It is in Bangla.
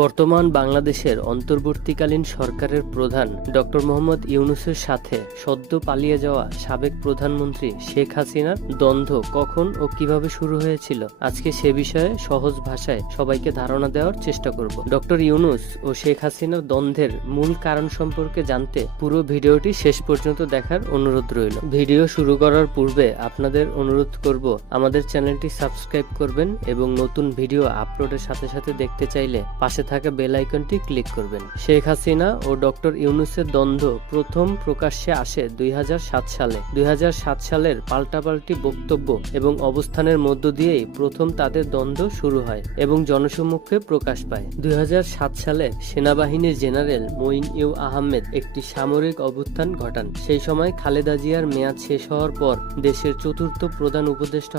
বর্তমান বাংলাদেশের অন্তর্বর্তীকালীন সরকারের প্রধান ডক্টর মোহাম্মদ ইউনূসের সাথে সদ্য পালিয়ে যাওয়া সাবেক প্রধানমন্ত্রী শেখ হাসিনার দ্বন্দ্ব কখন ও কিভাবে শুরু হয়েছিল, আজকে সে বিষয়ে সহজ ভাষায় সবাইকে ধারণা দেওয়ার চেষ্টা করব। ডক্টর ইউনূস ও শেখ হাসিনার দ্বন্দ্বের মূল কারণ সম্পর্কে জানতে পুরো ভিডিওটি শেষ পর্যন্ত দেখার অনুরোধ রইল। ভিডিও শুরু করার পূর্বে আপনাদের অনুরোধ করব আমাদের চ্যানেলটি সাবস্ক্রাইব করবেন এবং নতুন ভিডিও আপলোডের সাথে সাথে দেখতে চাইলে পাশে থাকা বেল আইকনটি ক্লিক করবেন। শেখ হাসিনা ও ডক্টর ইউনূসের দ্বন্দ্ব প্রথম প্রকাশ্যে আসে 2007 সালে। 2007 সালের পাল্টাপাল্টি বক্তব্য এবং অবস্থানের মধ্য দিয়েই প্রথম তাদের দ্বন্দ্ব শুরু হয় এবং জনসম্মুখে প্রকাশ পায়। 2007 সালে সেনাবাহিনীর জেনারেল মঈন-ই আহমেদ একটি সামরিক অভ্যুত্থান ঘটান। সেই সময় খালেদা জিয়ার মেয়াদ শেষ হওয়ার পর দেশের চতুর্থ প্রধান উপদেষ্টা